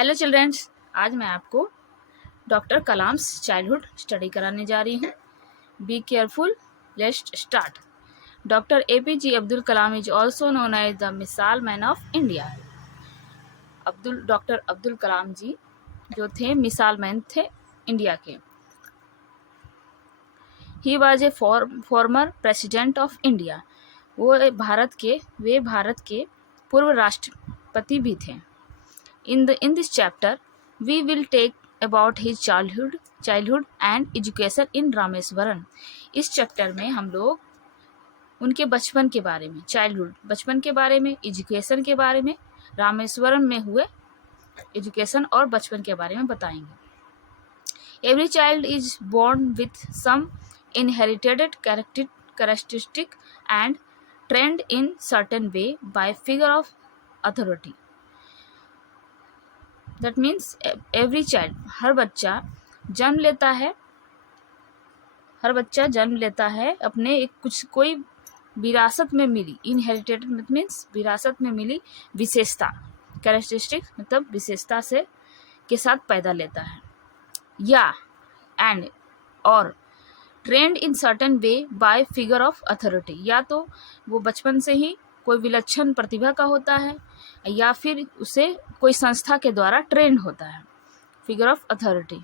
Hello children's, आज मैं आपको डॉक्टर कलाम्स चाइल्डहुड स्टडी कराने जा रही हूँ। Be careful, let's start. Doctor APJ Abdul Kalam is also known as the missile man of India. Doctor Abdul Kalam ji जो थे मिसाल मैन थे इंडिया के। He was a former president of India. वे भारत के पूर्व राष्ट्रपति भी थे। In this chapter, we will take about his childhood and education in Rameswaram. इस चैप्टर में हम लोग उनके बचपन के बारे में, बचपन के बारे में, एजुकेशन के बारे में, रामेश्वरम में हुए एजुकेशन और बचपन के बारे में बताएंगे। Every child is born with some inherited characteristic and trained in certain way by figure of authority. That means every child, हर बच्चा जन्म लेता है अपने कोई विरासत में मिली, इनहेरिटेड मीन्स विरासत में मिली विशेषता, कैरेक्टरिस्टिक मतलब विशेषता से के साथ पैदा लेता है, या एंड और trend in certain way by figure of authority, या तो वो बचपन से ही कोई विलक्षण प्रतिभा का होता है या फिर उसे कोई संस्था के द्वारा ट्रेंड होता है, figure of authority.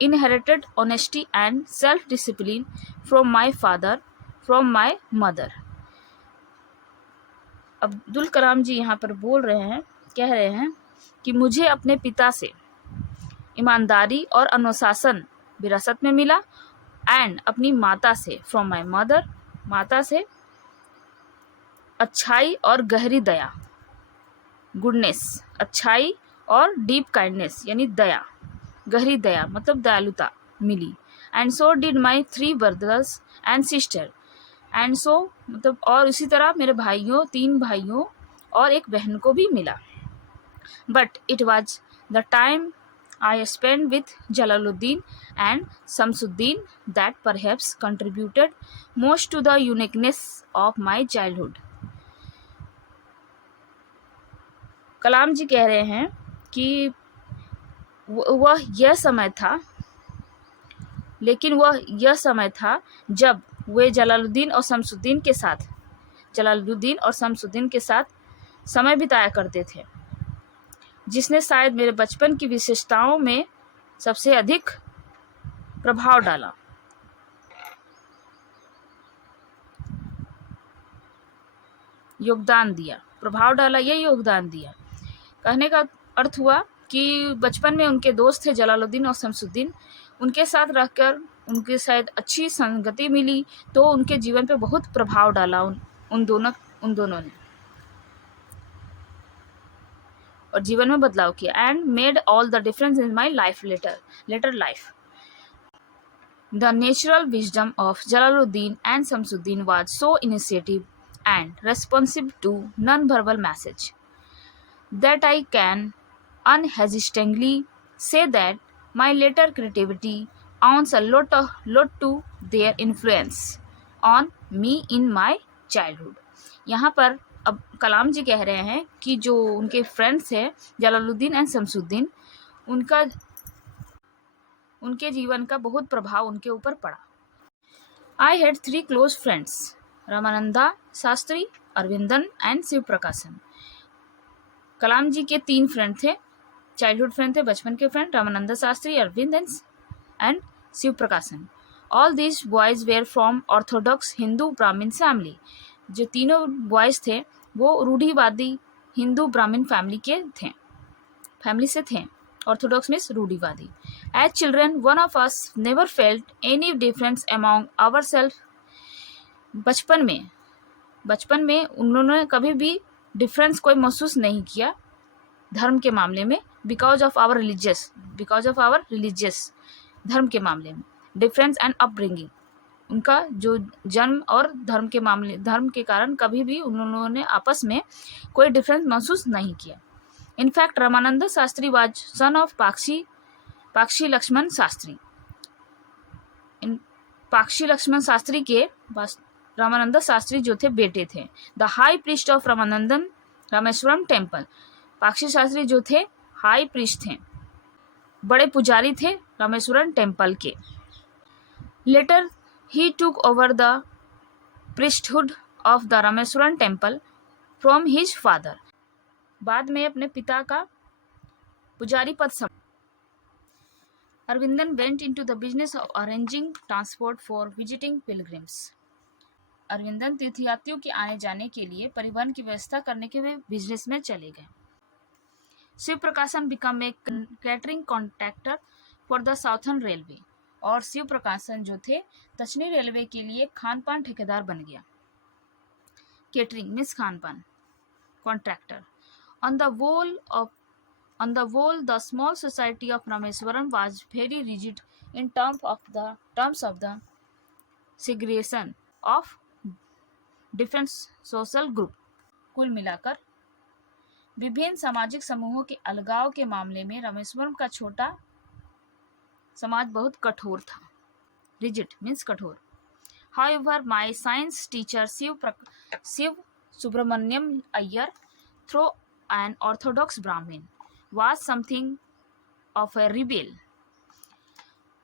Inherited honesty and self discipline from my father, from my mother. Abdul Kalam ji यहाँ पर कह रहे हैं कि मुझे अपने पिता से ईमानदारी और अनुशासन विरासत में मिला, एंड अपनी माता से, फ्रॉम माई मदर, माता से अच्छाई और गहरी दया, गुडनेस, अच्छाई और डीप काइंडनेस यानी दया, गहरी दया मतलब दयालुता मिली। And so did my 3 brothers and sister, and so मतलब और इसी तरह मेरे 3 भाइयों और एक बहन को भी मिला। But it was the time I spent with Jalaluddin and Samsuddin that perhaps contributed most to the uniqueness of my childhood. कलाम जी कह रहे हैं कि वह यह समय था जब वे जलालुद्दीन और शमसुद्दीन के साथ समय बिताया करते थे, जिसने शायद मेरे बचपन की विशेषताओं में सबसे अधिक प्रभाव डाला। योगदान दिया कहने का अर्थ हुआ कि बचपन में उनके दोस्त थे जलालुद्दीन और शमसुद्दीन, उनके साथ रहकर उनके शायद अच्छी संगति मिली तो उनके जीवन पे बहुत प्रभाव डाला उन दोनों ने, और जीवन में बदलाव किया। And made all the difference in my life later life. The natural wisdom of Jalaluddin and Shamsuddin was so initiative and responsive to non verbal message that I can unhesitatingly say that my later creativity owns a lot to their influence on me in my childhood। यहाँ पर अब कलाम जी कह रहे हैं कि जो उनके friends हैं जलालुद्दीन एंड शमसुद्दीन, उनके जीवन का बहुत प्रभाव उनके ऊपर पड़ा। I had 3 close friends, Ramananda Shastri, Aravindan and Shiva Prakashan. Kalam जी के 3 फ्रेंड थे, चाइल्डहुड फ्रेंड थे, बचपन के friend, Ramananda Shastri, Arvind and Shiva Prakashan. All this boys were from orthodox Hindu Brahmin family. जो तीनों बॉयज थे वो रूढ़िवादी हिंदू ब्राह्मण फैमिली से थे। ऑर्थोडॉक्स मीन्स रूढ़िवादी। As children one of us never felt any difference among our self. बचपन में उन्होंने कभी भी डिफरेंस कोई महसूस नहीं किया धर्म के मामले में, बिकॉज ऑफ आवर रिलीजियस धर्म के मामले में। डिफरेंस एंड अपब्रिंगिंग, उनका जो जन्म और धर्म के कारण कभी भी उन्होंने आपस में कोई डिफरेंस महसूस नहीं किया। In fact Ramanand Shastri was son of Pakshi Lakshman Shastri. Pakshi Lakshman Shastri के रामानंद शास्त्री जो थे बेटे थे। The high priest of Ramanandan Rameswaram temple. Pakshi Shastri जो थे हाई प्रीस्ट थे, बड़े पुजारी थे रामेश्वरम टेम्पल के। Later he took over the priesthood of the Rameswaram temple from his father. बाद में अपने पिता का पुजारी पद संभाला। Aravindan went into the business of arranging transport for visiting pilgrims। Aravindan तीर्थयात्रियों के आने जाने के लिए परिवहन की व्यवस्था करने के वे बिजनेस में चले गए। शिव प्रकाशन become a catering contractor for the southern railway. और शिव प्रकाशन जो थे दक्षिणी रेलवे के लिए खान पान ठेकेदार बन गया। केटरिंग मीन्स खान पान, contractor. On the whole, the small society of Rameswaram was very rigid in terms of the segregation of different social group। कुल मिलाकर विभिन्न सामाजिक समूहों के अलगाव के मामले में रामेश्वरम का छोटा समाज बहुत कठोर था। रिजिड मीन्स कठोर। However, my science teacher Shiv Subramaniam Iyer, though an orthodox Brahmin, was something of a rebel।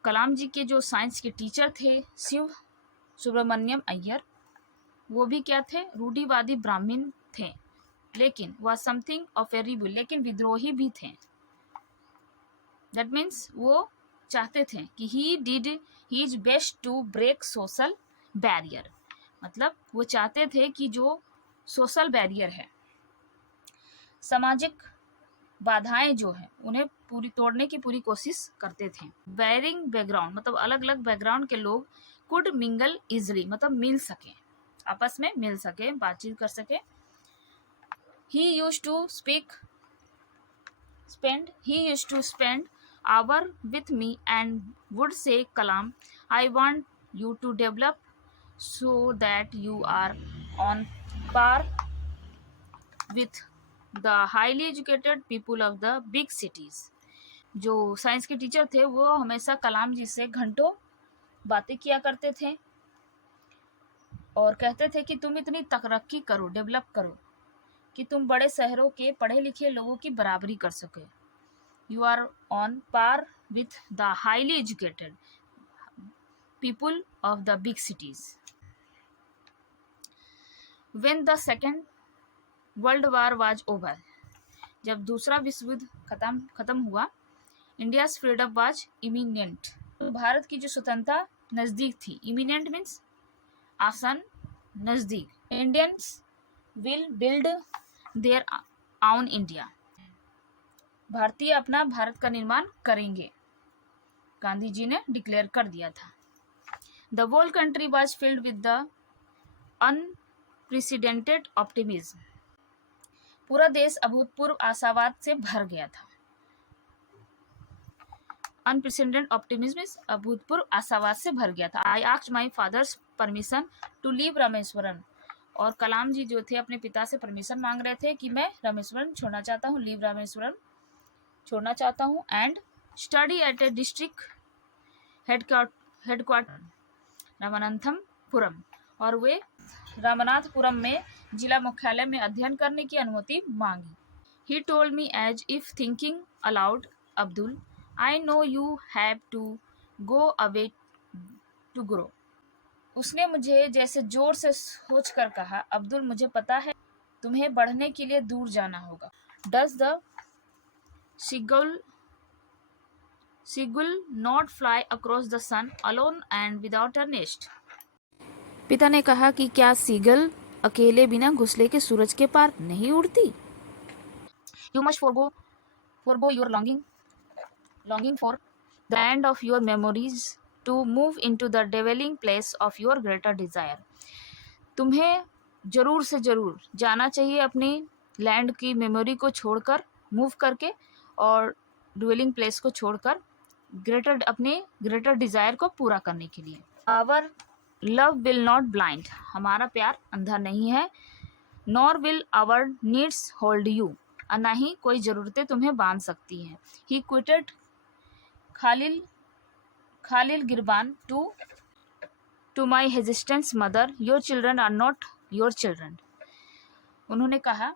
कलाम जी के जो साइंस के टीचर थे शिव सुब्रमण्यम अय्यर, वो भी क्या थे, रूढ़िवादी ब्राह्मण थे, लेकिन वह समथिंग ऑफ ए रिबल, लेकिन विद्रोही भी थे। दैट मीन्स वो चाहते थे कि he did his best to break social barrier. मतलब वो चाहते थे कि जो सोशल बैरियर है, सामाजिक बाधाएं जो है, उन्हें पूरी तोड़ने की पूरी कोशिश करते थे। वेरिंग बैकग्राउंड मतलब अलग अलग बैकग्राउंड के लोग कुड मिंगल इजली मतलब मिल सके, आपस में मिल सके, बातचीत कर सके। He used to spend hour with me and would say, Kalam, I want you to develop so that you are on par with the highly educated people of the big cities। जो science के teacher थे वो हमेशा कलाम जी से घंटों बातें किया करते थे और कहते थे कि तुम इतनी तरक्की करो, डेवलप करो कि तुम बड़े शहरों के पढ़े लिखे लोगों की बराबरी कर सके। You are on par with the highly educated people of the big cities. When the second world war was over, जब दूसरा विश्व युद्ध खत्म हुआ, इंडियाज फ्रीडम वाज इमिनेंट, भारत की जो स्वतंत्रता नजदीक थी। इमिनेंट मीन्स आसान, नजदीक। Indians will build their own India, भारतीय अपना भारत का निर्माण करेंगे, गांधी जी ने डिक्लेयर कर दिया था। The whole country was filled with the unprecedented optimism, पूरा देश अभूतपूर्व आशावाद से भर गया था। अनप्रेसिडेंटेड ऑप्टिमिज्म अभूतपूर्व आशावाद से भर गया था। I asked my father's permission to leave Rameswaram, और कलाम जी जो थे अपने पिता से परमिशन मांग रहे थे कि मैं रामेश्वरम छोड़ना चाहता हूँ, लीव रामेश्वरम छोड़ना चाहता हूँ, and study eight A district headquarter Ramanathapuram, और वे रामनाथपुरम में जिला मुख्यालय में अध्ययन करने की अनुमति मांगी। He told me as if thinking aloud, Abdul, I know you have to go away to grow. उसने मुझे जैसे जोर से सोच कर कहा, अब्दुल मुझे पता है तुम्हें बढ़ने के लिए दूर जाना होगा। Does the seagull not fly across the sun alone and without a nest? पिता ने कहा कि क्या सीगल अकेले बिना घोंसले के सूरज के पार नहीं उड़ती? You must forgo your longing for the land of your memories to move into the dwelling place of your greater desire। तुम्हें जरूर से जरूर जाना चाहिए अपनी लैंड की मेमोरी को छोड़कर, मूव करके, और ड्वेलिंग प्लेस को छोड़कर अपने ग्रेटर डिजायर को पूरा करने के लिए। Our love will not blind, हमारा प्यार अंधा नहीं है। Nor will our needs hold you, ना ही कोई ज़रूरतें तुम्हें बांध सकती हैं। ही क्विटेड खालिल गिरबान to my hesitant mother, your children are not your children. उन्होंने कहा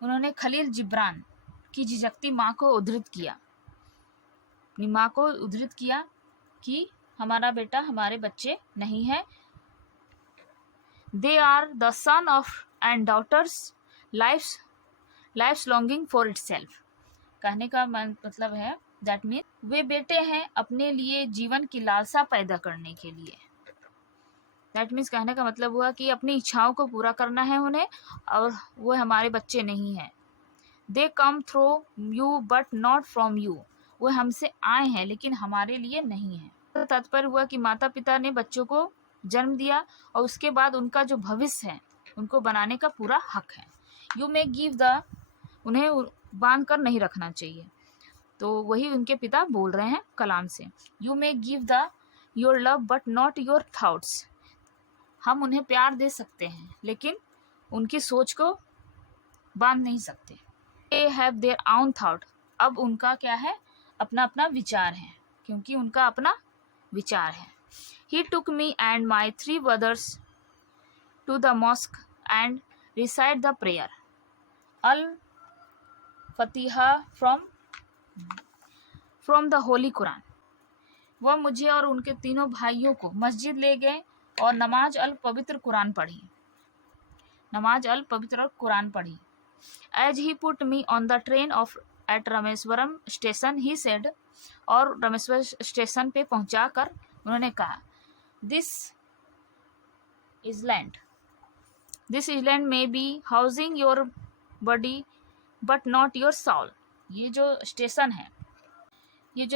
उन्होंने खलील जिब्रान की झिझकती माँ को उद्धृत किया, अपनी माँ को उद्धृत किया कि हमारा बेटा, हमारे बच्चे नहीं है। They are the son of and daughters life's longing for itself. कहने का मतलब है दैट मीन वे बेटे हैं अपने लिए जीवन की लालसा पैदा करने के लिए। दैट मीन्स कहने का मतलब हुआ कि अपनी इच्छाओं को पूरा करना है उन्हें, और वो हमारे बच्चे नहीं हैं। They come through you but not from you. वो हमसे आए हैं लेकिन हमारे लिए नहीं है। तो तात्पर्य हुआ कि माता पिता ने बच्चों को जन्म दिया और उसके बाद उनका जो भविष्य है उनको बनाने का पूरा हक है। यू मे गिव द, उन्हें बांध कर नहीं रखना चाहिए। तो वही उनके पिता बोल रहे हैं कलाम से। You may give the your love but not your thoughts. हम उन्हें प्यार दे सकते हैं लेकिन उनकी सोच को बांध नहीं सकते। They have their own thought. अब उनका क्या है, अपना अपना विचार है, क्योंकि उनका अपना विचार है। He took me and my 3 brothers to the mosque and recite the prayer Al Fatiha from the holy Quran. वह मुझे और उनके तीनों भाइयों को मस्जिद ले गए और नमाज अल पवित्र कुरान पढ़ी। As he put me on the train of at Rameswaram station he said, और रामेश्वर स्टेशन पे पहुंचा कर उन्होंने कहा, this island may be housing your body but not your soul. ये जो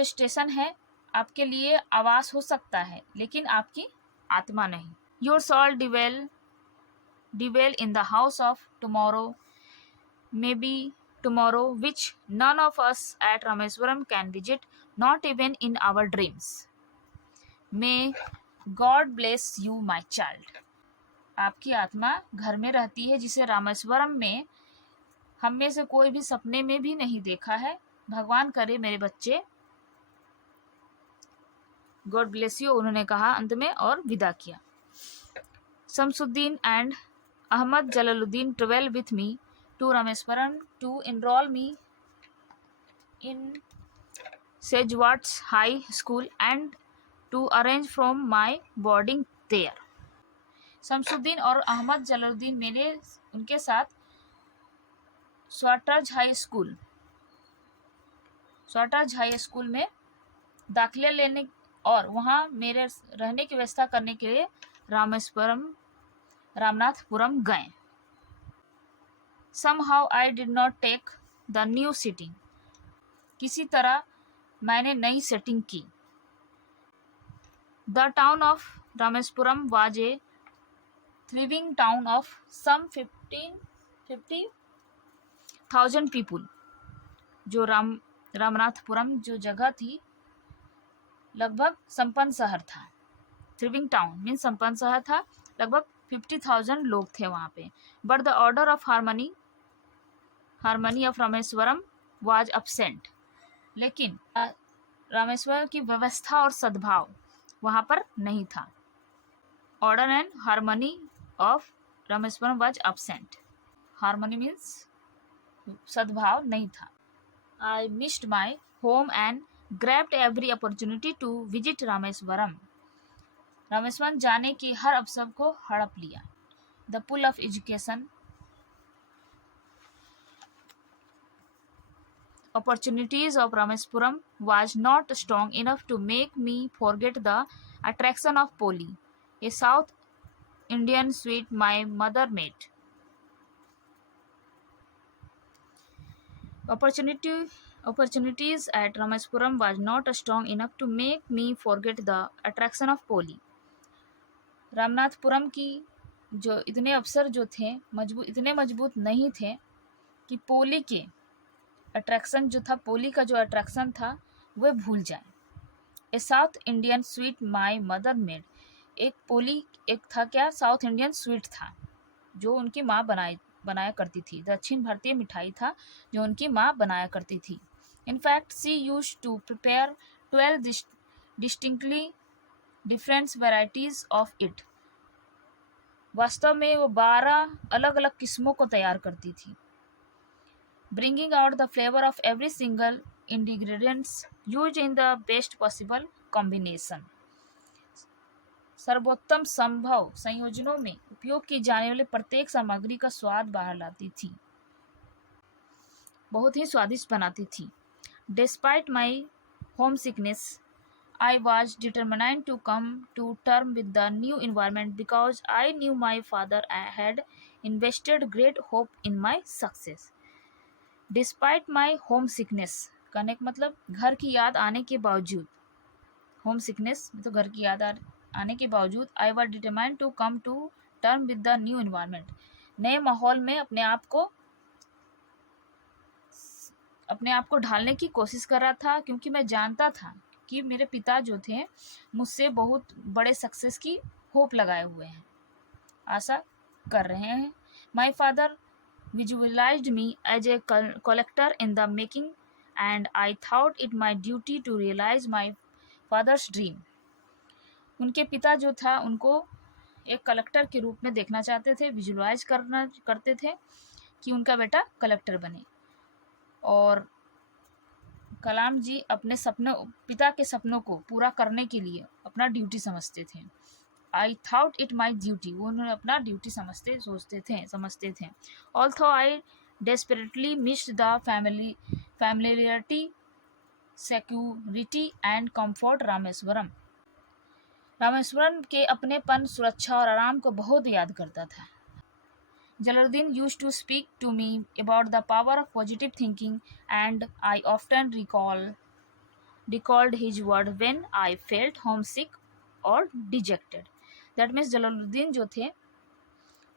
स्टेशन है आपके लिए आवास हो सकता है लेकिन आपकी आत्मा नहीं। Your soul dwell in the house of tomorrow, may be tomorrow which none of us at Rameshwaram can visit, not even in our dreams. May God bless you my child. आपकी आत्मा घर में रहती है जिसे रामेश्वरम में हम में से कोई भी सपने में भी नहीं देखा है। भगवान करे मेरे बच्चे, गॉड ब्लेस यू, उन्होंने कहा अंत में और विदा किया। Shamsuddin and Ahmed Jalaluddin travel with me to Rameswaram to enroll me in Sedgwick's high school and to arrange from my boarding there। Shamsuddin और अहमद जलालुद्दीन मैंने उनके साथ स्वाटर्ज हाई स्कूल में दाखिला लेने और वहाँ मेरे रहने की व्यवस्था करने के लिए रामनाथपुरम गए। Somehow I did not take the new setting। किसी तरह मैंने नई सेटिंग की। The town of Ramespuram was a thriving town of some 50,000 people। जो रामनाथपुरम जो जगह थी लगभग संपन्न शहर था। थ्रिविंग टाउन मीन संपन्न शहर था, लगभग 50,000 लोग थे वहाँ पे। But the order of harmony of Rameswaram was absent। लेकिन रामेश्वर की व्यवस्था और सद्भाव वहाँ पर नहीं था। Order and harmony of Rameswaram was absent। Harmony means सद्भाव नहीं था। I missed my home and grabbed every opportunity to visit Rameswaram. Rameswaram जाने के हर अवसर को हड़प लिया। The pull of education opportunities of Ramespuram was not strong enough to make me forget the attraction of Poli, a South Indian sweet my mother made। Opportunities at Ramespuram was not strong enough to make me forget the attraction of Poli। Ramanathapuram की जो इतने अवसर जो थे इतने मजबूत नहीं थे कि पोली के अट्रैक्शन जो था, पोली का जो अट्रैक्शन था वह भूल जाए। A south Indian sweet my mother made. एक था क्या, साउथ इंडियन स्वीट था जो उनकी माँ बनाया करती थी। दक्षिण भारतीय मिठाई था जो उनकी माँ बनाया करती थी। In fact she used to prepare 12 distinctly different varieties of it. वास्तव में वो 12 अलग अलग किस्मों को तैयार करती थी। bringing out the flavor of every single ingredients used in the best possible combination. सर्वोत्तम संभव संयोजनों में उपयोग की जाने वाली प्रत्येक सामग्री का स्वाद बाहर लाती थी, बहुत ही स्वादिष्ट बनाती थी. Despite my homesickness, I was determined to come to terms with the new environment because I knew my father had invested great hope in my success. Despite my homesickness कहने का मतलब घर की याद आने के बावजूद, होम सिकनेस तो घर की याद आने के बावजूद, I was determined to come to term with the new environment, नए माहौल में अपने आप को ढालने की कोशिश कर रहा था, क्योंकि मैं जानता था कि मेरे पिता जो थे मुझसे बहुत बड़े सक्सेस की होप लगाए हुए हैं, आशा कर रहे हैं. My father visualized me as a collector in the making, and I thought it my duty to realize my father's dream. उनके पिता जो था उनको एक कलेक्टर के रूप में देखना चाहते थे, विजुअलाइज करते थे कि उनका बेटा कलेक्टर बने, और कलाम जी अपने पिता के सपनों को पूरा करने के लिए अपना ड्यूटी समझते थे. I thought it my duty, वो उन्होंने अपना ड्यूटी समझते थे. Although I desperately missed the familiarity, security and comfort Rameswaram के अपनेपन, सुरक्षा और आराम को बहुत याद करता था. Jalaluddin used to speak to me about the power of positive thinking, and I often recalled his word when I felt homesick or dejected. That means Jalaluddin जो थे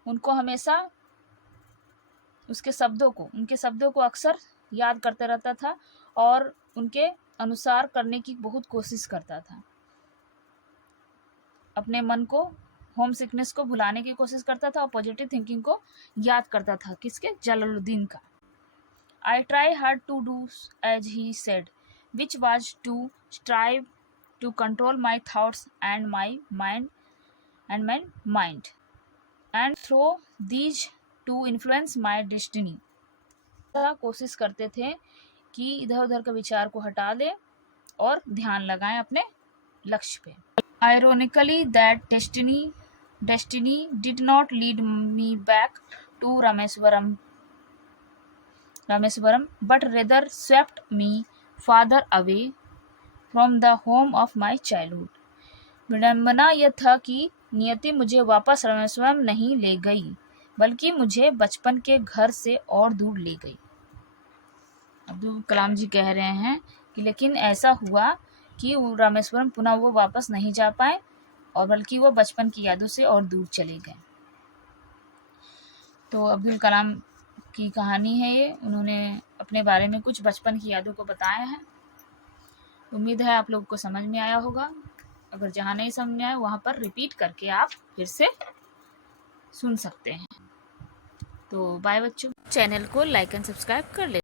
उनको हमेशा उनके शब्दों को अक्सर याद करते रहता था और उनके अनुसार करने की बहुत कोशिश करता था. अपने मन को, होम सिकनेस को भुलाने की कोशिश करता था और पॉजिटिव थिंकिंग को याद करता था. किसके? जलालुद्दीन का. I try hard to do as he said, which was to strive to control my thoughts and my mind and through these to influence my destiny. कोशिश करते थे कि इधर उधर के विचार को हटा दें और ध्यान लगाएं अपने लक्ष्य पे. Ironically, that destiny did not lead me back to Rameswaram, but rather swept me farther away from the home of my childhood. विडंबना यह था कि नियति मुझे वापस रामेश्वरम नहीं ले गई, बल्कि मुझे बचपन के घर से और दूर ले गई. अब्दुल कलाम जी कह रहे हैं कि लेकिन ऐसा हुआ कि रामेश्वरम पुनः वो वापस नहीं जा पाए, और बल्कि वो बचपन की यादों से और दूर चले गए. तो अब्दुल कलाम की कहानी है ये, उन्होंने अपने बारे में कुछ बचपन की यादों को बताया है. उम्मीद है आप लोगों को समझ में आया होगा. अगर जहाँ नहीं समझ में आए वहाँ पर रिपीट करके आप फिर से सुन सकते हैं. तो बाय बच्चों, चैनल को लाइक एंड सब्सक्राइब कर ले.